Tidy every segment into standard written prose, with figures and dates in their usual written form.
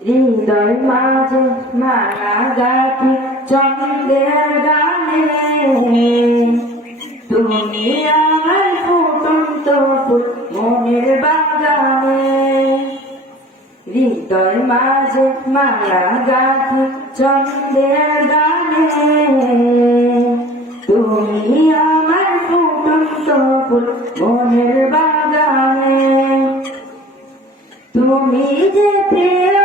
হৃদয় মাঝে মালা গাথি চন্দ্রের গানে, তুমি আমার ফুটন্ত ফুল মনের বাগানে। হৃদয় মাঝে মালা গাথি চন্দ্রের গানে, তুমি আমার ফুটন্ত ফুল মনের বাগানে। তুমি যে প্রিয়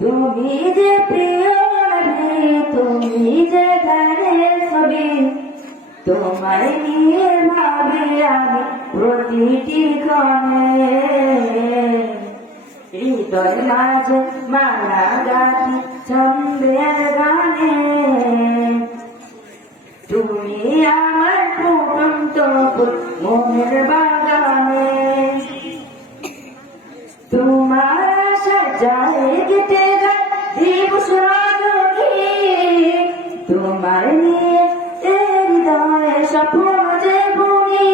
তুমি যে প্রিয় তুমি যে ধানের ছবি, তোমায় নিয়ে ভাবি আমি প্রতিটি ক্ষণে। হৃদয় মাঝে মালা গাথি ছন্দের গানে, তুমি আমার ফুটন্ত ফুল মনের বাগানে। তোমার সাজায় গেটে গান দিবস রাজনী, তোমার নিয়ে হৃদয়ে স্বপ্ন যে বুনি।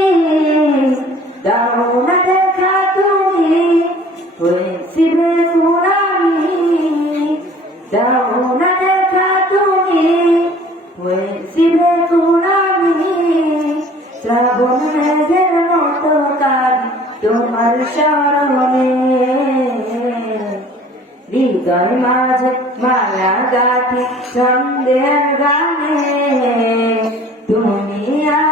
দাও না দেখা তুমি হয়েছি বেকুন আমি, দাও না দেখা তুমি হয়েছি বেকুন আমি। শ্রাবণ মেঘের মতো কাঁদি তোমার স্মরণে। হৃদয় মাঝে মালা গাথি ছন্দের গানে, তুমি